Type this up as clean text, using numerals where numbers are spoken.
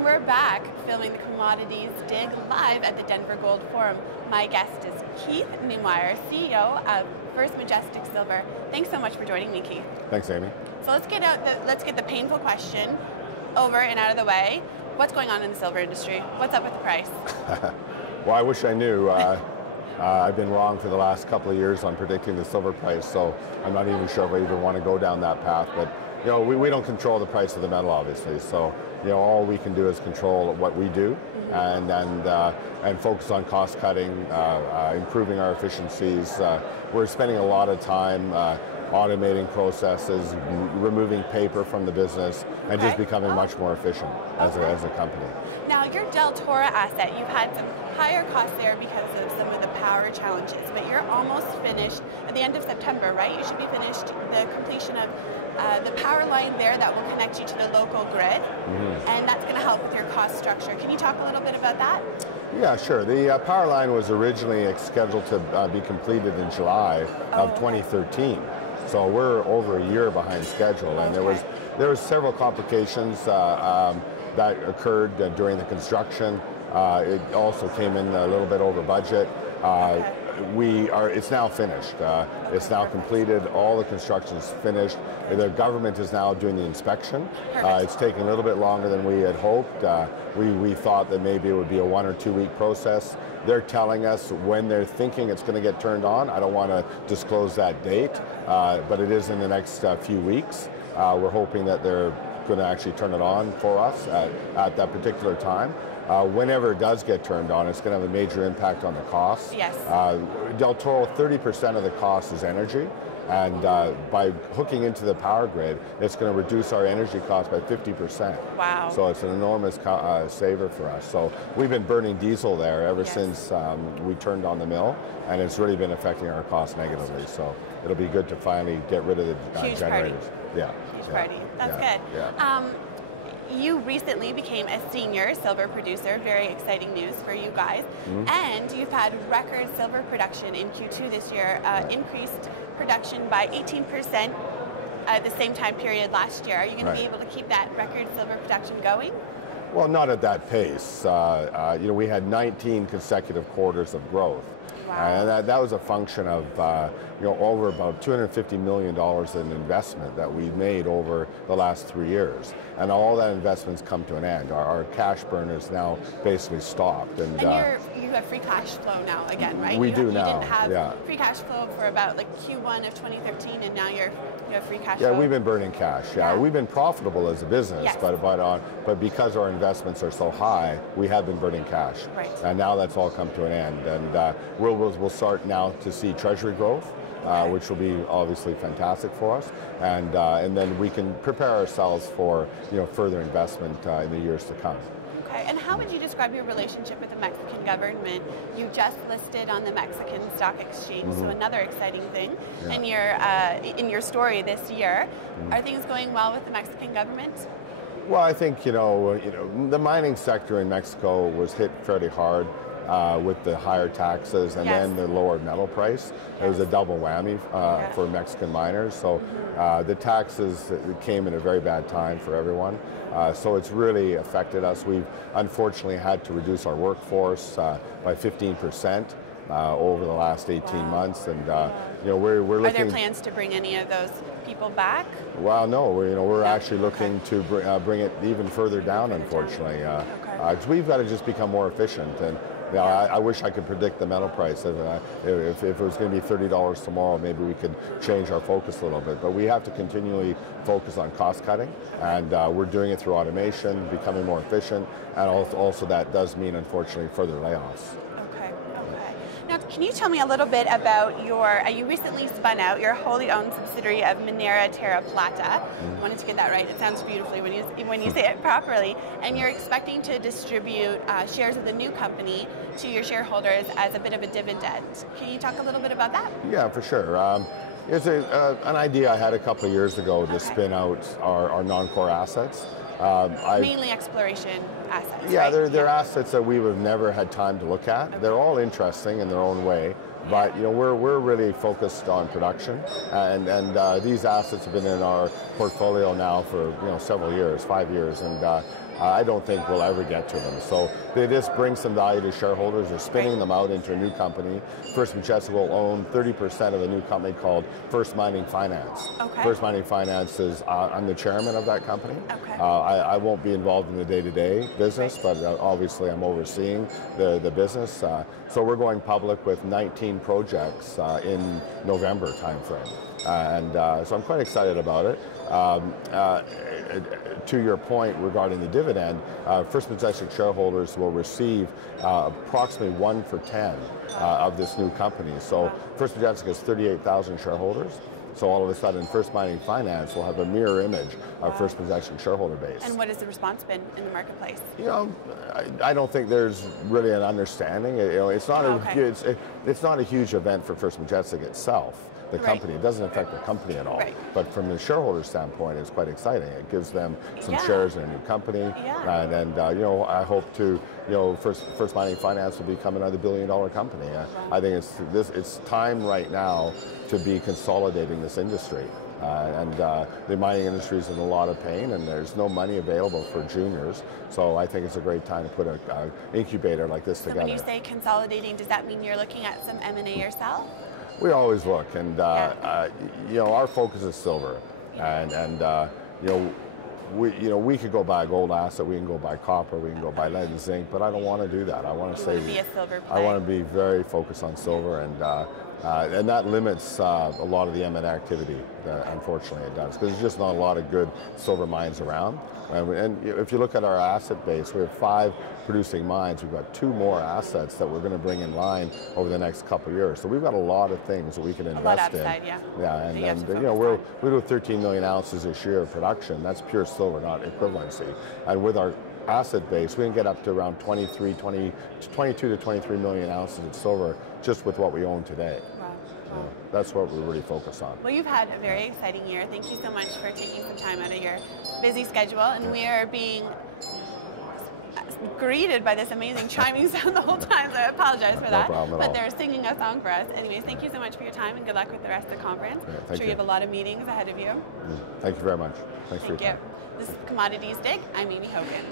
And we're back filming the Commodities Dig live at the Denver Gold Forum. My guest is Keith Neumeyer, CEO of First Majestic Silver. Thanks so much for joining me, Keith. Thanks, Amy. So let's get the painful question over and out of the way. What's going on in the silver industry? What's up with the price? Well, I wish I knew. I've been wrong for the last couple of years on predicting the silver price, so I'm not even sure if I even want to go down that path. But we don't control the price of the metal, obviously. So all we can do is control what we do, and focus on cost cutting, improving our efficiencies. We're spending a lot of time automating processes, removing paper from the business, and just becoming much more efficient as a company. Now, your Del Toro asset, you've had some higher costs there because of some of the power challenges, but you're almost finished at the end of September, right? You should be finished the completion of the power line there that will connect you to the local grid, and that's going to help with your cost structure. Can you talk a little bit about that? Yeah, sure. The power line was originally scheduled to be completed in July of 2013. So we're over a year behind schedule, and there was several complications that occurred during the construction. It also came in a little bit over budget. It's now finished. It's now completed. All the construction's finished. The government is now doing the inspection. It's taking a little bit longer than we had hoped. We thought that maybe it would be a 1 or 2 week process. They're telling us when they're thinking it's going to get turned on. I don't want to disclose that date, but it is in the next few weeks. We're hoping that they're going to actually turn it on for us at that particular time. Whenever it does get turned on, it's going to have a major impact on the cost. Yes. Del Toro, 30% of the cost is energy. And by hooking into the power grid, it's going to reduce our energy cost by 50%. Wow. So it's an enormous saver for us. So we've been burning diesel there ever since we turned on the mill, and it's really been affecting our costs negatively. So it'll be good to finally get rid of the generators. Yeah. Huge party. That's good. Yeah. You recently became a senior silver producer, very exciting news for you guys, and you've had record silver production in Q2 this year, increased production by 18% at the same time period last year. Are you going to be able to keep that record silver production going? Well, not at that pace. We had 19 consecutive quarters of growth. Wow. And that was a function of over about $250 million in investment that we made over the last 3 years. And all that investment's come to an end. Our cash burn is now basically stopped. And you have free cash flow now again, right? We do now. You didn't have free cash flow for about Q1 of 2013, and now you have free cash flow. Yeah, we've been burning cash. Yeah, we've been profitable as a business, but because our investments are so high, we have been burning cash. Right. And now that's all come to an end. And we'll start now to see treasury growth, which will be obviously fantastic for us, and then we can prepare ourselves for further investment in the years to come. Okay, and how would you describe your relationship with the Mexican government? You just listed on the Mexican Stock Exchange, so another exciting thing in your story this year. Are things going well with the Mexican government? Well, I think the mining sector in Mexico was hit fairly hard with the higher taxes and then the lower metal price. It was a double whammy for Mexican miners. So the taxes came at a very bad time for everyone. So it's really affected us. We've unfortunately had to reduce our workforce by 15% over the last 18 months, and we're looking. Are there plans to bring any of those people back? Well, no. We're actually looking to bring it even further down. Unfortunately, we've got to just become more efficient. And I wish I could predict the metal price. If it was going to be $30 tomorrow, maybe we could change our focus a little bit. But we have to continually focus on cost cutting, and we're doing it through automation, becoming more efficient, and also that does mean, unfortunately, further layoffs. Now, can you tell me a little bit about you recently spun out your wholly owned subsidiary of Minera Terra Plata. I wanted to get that right. It sounds beautifully when you say it properly. And you're expecting to distribute shares of the new company to your shareholders as a bit of a dividend. Can you talk a little bit about that? Yeah, for sure. It's an idea I had a couple of years ago to spin out our non-core assets. Mainly exploration assets. Yeah, they're assets that we have never had time to look at. Okay. They're all interesting in their own way, but we're really focused on production, and these assets have been in our portfolio now for several years, 5 years, and I don't think we'll ever get to them. So this brings some value to shareholders. They're spinning them out into a new company. First Majestic will own 30% of a new company called First Mining Finance. Okay. First Mining Finance is, I'm the chairman of that company. Okay. I won't be involved in the day-to-day business, but obviously I'm overseeing the business. So we're going public with 19 projects in November timeframe. So I'm quite excited about it. To your point regarding the dividend, First Majestic shareholders will receive approximately 1 for 10 of this new company. So First Majestic has 38,000 shareholders. So all of a sudden, First Mining Finance will have a mirror image of First Majestic shareholder base. And what has the response been in the marketplace? You know, I don't think there's really an understanding. It's not it's not a huge event for First Majestic itself. The company. It doesn't affect the company at all. Right. But from the shareholder standpoint, it's quite exciting. It gives them some shares in a new company. And I hope to, First Mining Finance will become another billion-dollar company. I think it's time right now to be consolidating this industry. The mining industry is in a lot of pain, and there's no money available for juniors. So I think it's a great time to put an incubator like this together. When you say consolidating, does that mean you're looking at some M&A yourself? We always look, and our focus is silver, we could go buy a gold asset, we can go buy copper, we can go buy lead and zinc, but I don't want to do that. I want to be a silver play. I want to be very focused on silver, and that limits a lot of the M&A activity. Unfortunately, it does, because there's just not a lot of good silver mines around. And if you look at our asset base, we have 5 producing mines. We've got 2 more assets that we're going to bring in line over the next couple of years. So we've got a lot of things that we can invest in. We do 13 million ounces this year of production. That's pure silver, not equivalency. And with our asset base, we can get up to around 22 to 23 million ounces of silver just with what we own today. Wow. That's what we really focus on. Well, you've had a very exciting year. Thank you so much for taking some time out of your busy schedule. And we are being greeted by this amazing chiming sound the whole time, so I apologize for that. No problem at all. But they're singing a song for us. Anyways, thank you so much for your time, and good luck with the rest of the conference. I'm sure you have a lot of meetings ahead of you. Thank you very much. Thanks for your time. This is Commodities Dig. I'm Amy Hogan.